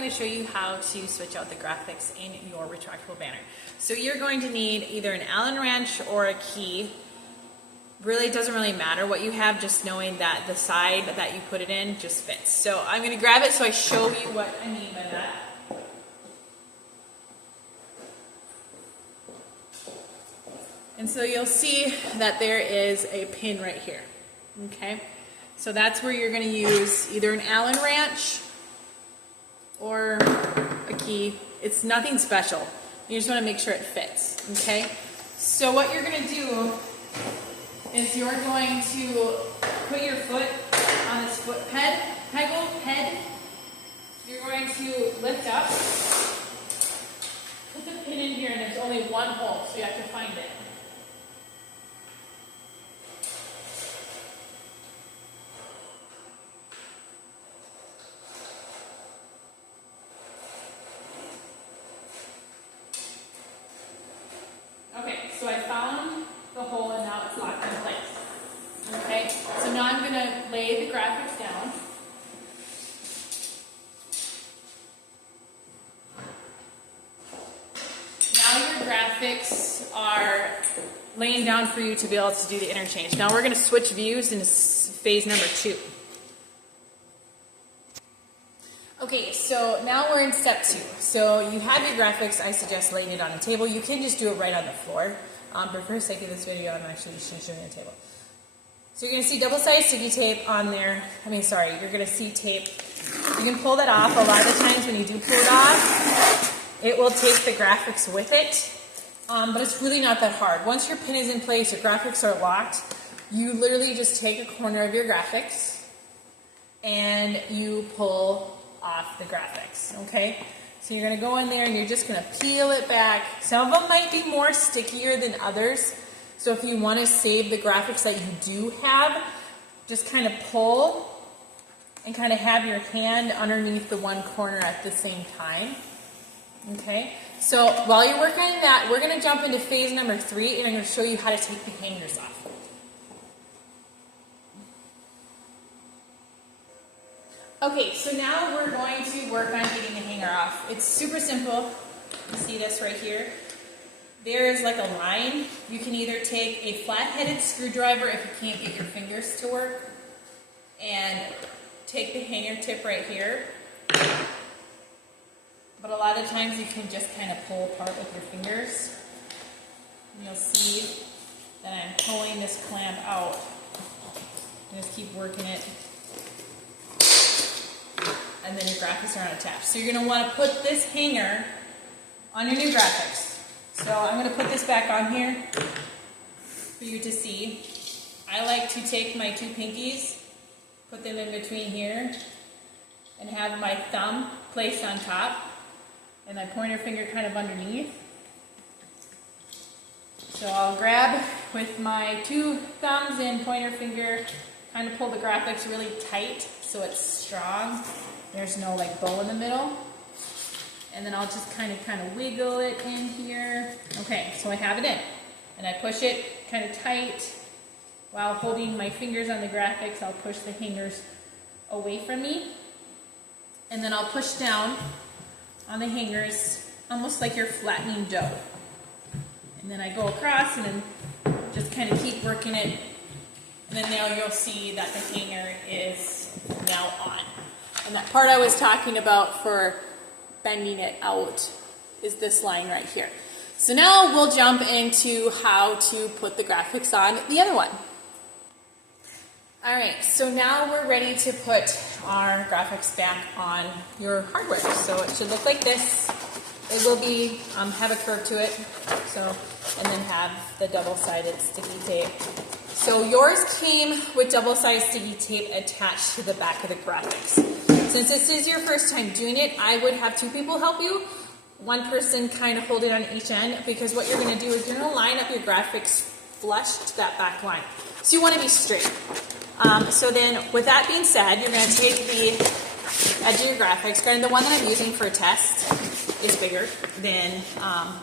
going to show you how to switch out the graphics in your retractable banner. So you're going to need either an Allen wrench or a key. Really, it doesn't really matter what you have, just knowing that the side that you put it in just fits. So I'm going to grab it so I show you what I mean by that. And so you'll see that there is a pin right here. Okay, so that's where you're going to use either an Allen wrench or a key. It's nothing special. You just want to make sure it fits. Okay, so what you're going to do is you're going to put your foot on this foot head. You're going to lift up, put the pin in here, and there's only one hole, so you have to find it. Okay, so I found the hole and now it's locked in place. Okay, so now I'm going to lay the graphics down. Now your graphics are laying down for you to be able to do the interchange. Now we're going to switch views into phase number 2. Okay, so now we're in step 2. So you have your graphics. I suggest laying it on a table. You can just do it right on the floor. But for the sake of this video, I'm actually just showing you the table. So you're going to see double-sided sticky tape on there. You're going to see tape. You can pull that off. A lot of the times when you do pull it off, it will take the graphics with it. But it's really not that hard. Once your pin is in place, your graphics are locked, you literally just take a corner of your graphics and you pull off the graphics, okay? So you're going to go in there and you're just going to peel it back. Some of them might be more stickier than others. So if you want to save the graphics that you do have, just kind of pull and kind of have your hand underneath the one corner at the same time. Okay? So while you're working on that, we're going to jump into phase number 3 and I'm going to show you how to take the hangers off. Okay, so now we're going to work on getting the hanger off. It's super simple. You see this right here? There is like a line. You can either take a flat-headed screwdriver if you can't get your fingers to work and take the hanger tip right here. But a lot of times you can just kind of pull apart with your fingers. And you'll see that I'm pulling this clamp out. Just keep working it. And then your graphics are unattached. So you're going to want to put this hanger on your new graphics. So I'm going to put this back on here for you to see. I like to take my 2 pinkies, put them in between here, and have my thumb placed on top, and my pointer finger kind of underneath. So I'll grab with my 2 thumbs and pointer finger, kind of pull the graphics really tight so it's strong. There's no like bow in the middle. And then I'll just kind of wiggle it in here. Okay, so I have it in. And I push it kind of tight. While holding my fingers on the graphics, I'll push the hangers away from me. And then I'll push down on the hangers, almost like you're flattening dough. And then I go across and then just kind of keep working it. And then now you'll see that the hanger is now on. And that part I was talking about for bending it out is this line right here. So now we'll jump into how to put the graphics on the other one. Alright, so now we're ready to put our graphics back on your hardware. So it should look like this. It will be have a curve to it, and then have the double-sided sticky tape. So yours came with double-sided sticky tape attached to the back of the graphics. Since this is your first time doing it, I would have 2 people help you. One person kind of hold it on each end, because what you're going to do is you're going to line up your graphics flush to that back line. So you want to be straight. So then, with that being said, you're going to take the edge of your graphics. Granted, the one that I'm using for a test is bigger than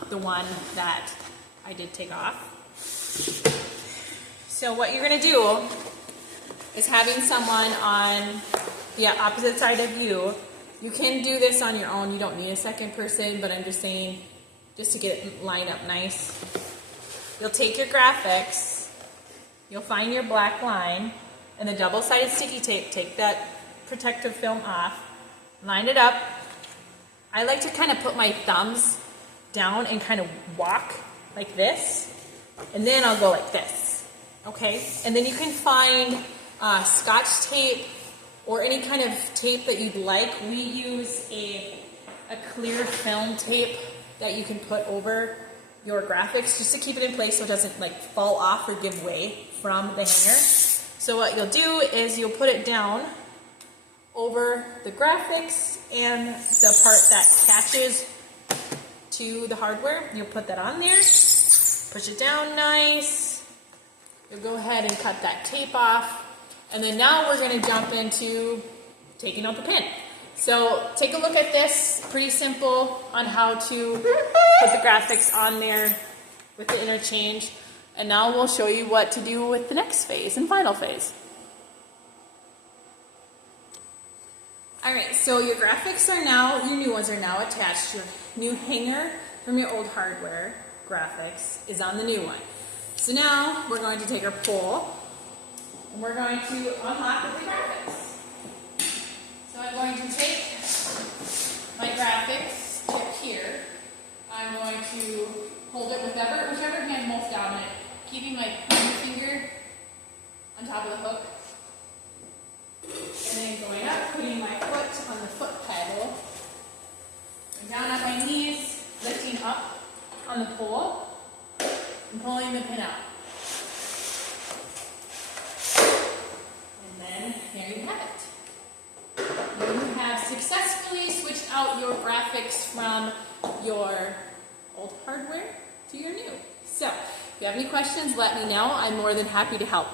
the one that I did take off. So what you're going to do is having someone on the opposite side of you You can do this on your own. You don't need a second person, but I'm just saying, just to get it lined up nice. You'll take your graphics, you'll find your black line, and the double-sided sticky tape, take that protective film off, line it up. I like to kind of put my thumbs down and kind of walk like this, and then I'll go like this, okay? And then you can find Scotch tape or any kind of tape that you'd like. We use a clear film tape that you can put over your graphics just to keep it in place so it doesn't like fall off or give way from the hanger. So what you'll do is you'll put it down over the graphics and the part that attaches to the hardware. You'll put that on there, push it down nice. You'll go ahead and cut that tape off. And then now we're going to jump into taking out the pin. So take a look at this, pretty simple on how to put the graphics on there with the interchange. And now we'll show you what to do with the next phase and final phase. Alright, so your graphics are now, your new ones are now attached. Your new hanger from your old hardware graphics is on the new one. So now we're going to take our pole and we're going to unlock the graphics. So I'm going to take my graphics tip here. I'm going to hold it with whichever hand most dominant, keeping my pointer finger on top of the hook. And then going up, putting my foot on the foot pedal. And down on my knees, lifting up on the pole and pulling the pin out. And then there you have it. You have successfully switched out your graphics from your old hardware to your new. So, if you have any questions, let me know. I'm more than happy to help.